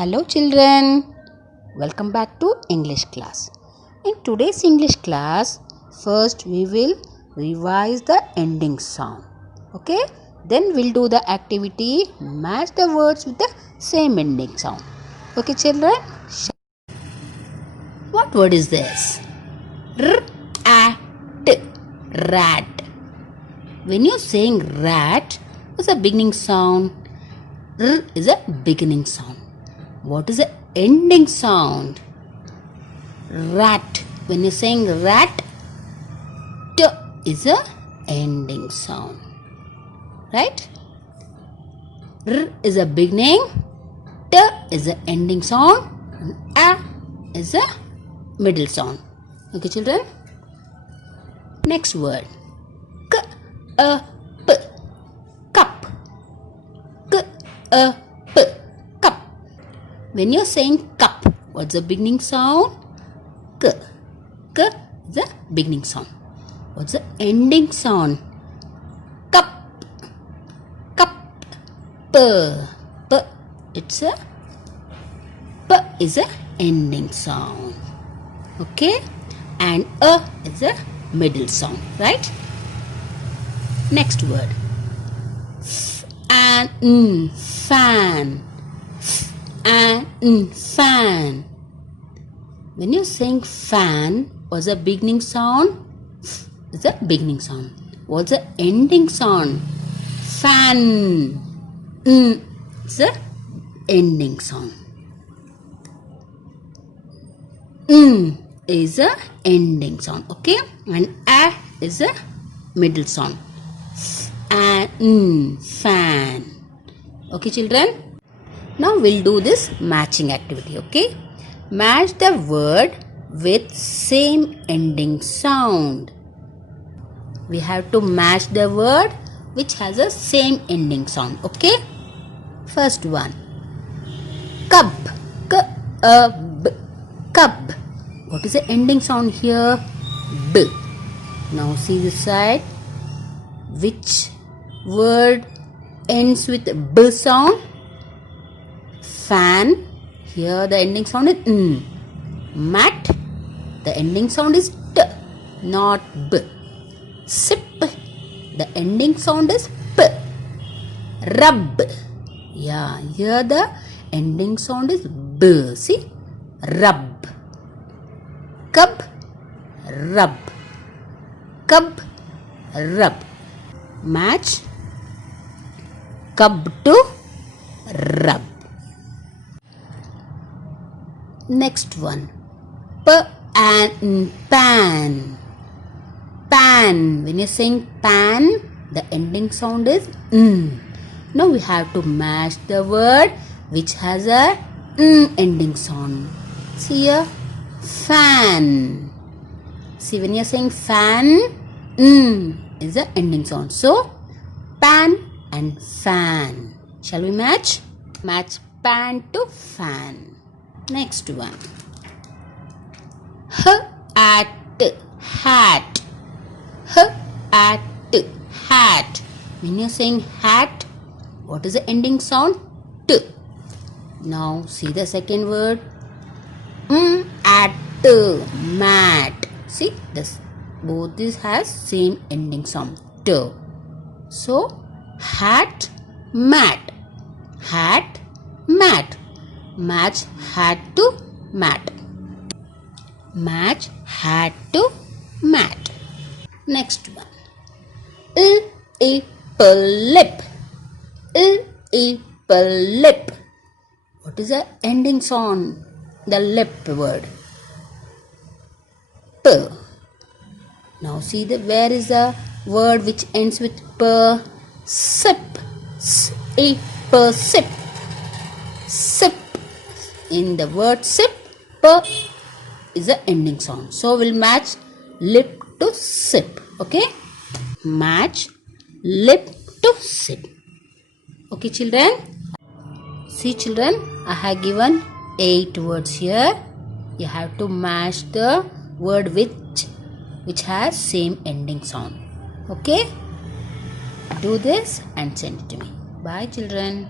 Hello children, welcome back to English class. In today's English class, first we will revise the ending sound. Okay, then we'll do the activity, match the words with the same ending sound. Okay children, what word is this? Rat. When you're saying rat, what's the beginning sound? R is a beginning sound. What is the ending sound? Rat. When you're saying rat, T is a ending sound. Right? R is a beginning, T is a ending sound, and A is a middle sound. Okay children? Next word. P. Cup. P. Cup. When you're saying cup, what's the beginning sound? K. K is the beginning sound. What's the ending sound? Cup. Cup. P. P. It's a P is a ending sound. Okay? And A is a middle sound. Right? Next word. Fan. Fan. When you're saying fan, what's the beginning sound? It's the beginning sound. What's the ending sound? Fan. It's the ending sound. Is a ending sound. Okay? And A is a middle sound. Fan. Okay children? Now we'll do this matching activity. Okay? Match the word with same ending sound. We have to match the word which has a same ending sound. Okay? First one. Cub. B. Cub. What is the ending sound here? B. Now see this side. Which word ends with B sound? Fan. Here the ending sound is N. Mat. The ending sound is T, not B. Sip. The ending sound is P. Rub. Yeah, here the ending sound is B. See? Rub. Cub. Rub. Cub. Rub. Match cub to rub. Next one. Pan. Pan. When you're saying pan, the ending sound is N. Now we have to match the word which has a N ending sound. See here? Fan. See, when you're saying fan, N is the ending sound. So, pan and fan. Shall we match? Match pan to fan. Next one. Hat. Hat. When you're saying hat, what is the ending sound? T. Now, see the second word. Mat. See, this both these has same ending sound. T. So, hat, mat. Hat, mat. Match hat to mat. Match hat to mat. Next one. Lip. Lip. What is the ending sound? The lip word. P. Now see where is the word which ends with P? Sip. Sip. Sip. In the word sip, P is the ending sound. So we'll match lip to sip. Okay? Match lip to sip. Okay children? See children, I have given 8 words here. You have to match the word which has same ending sound. Okay? Do this and send it to me. Bye children.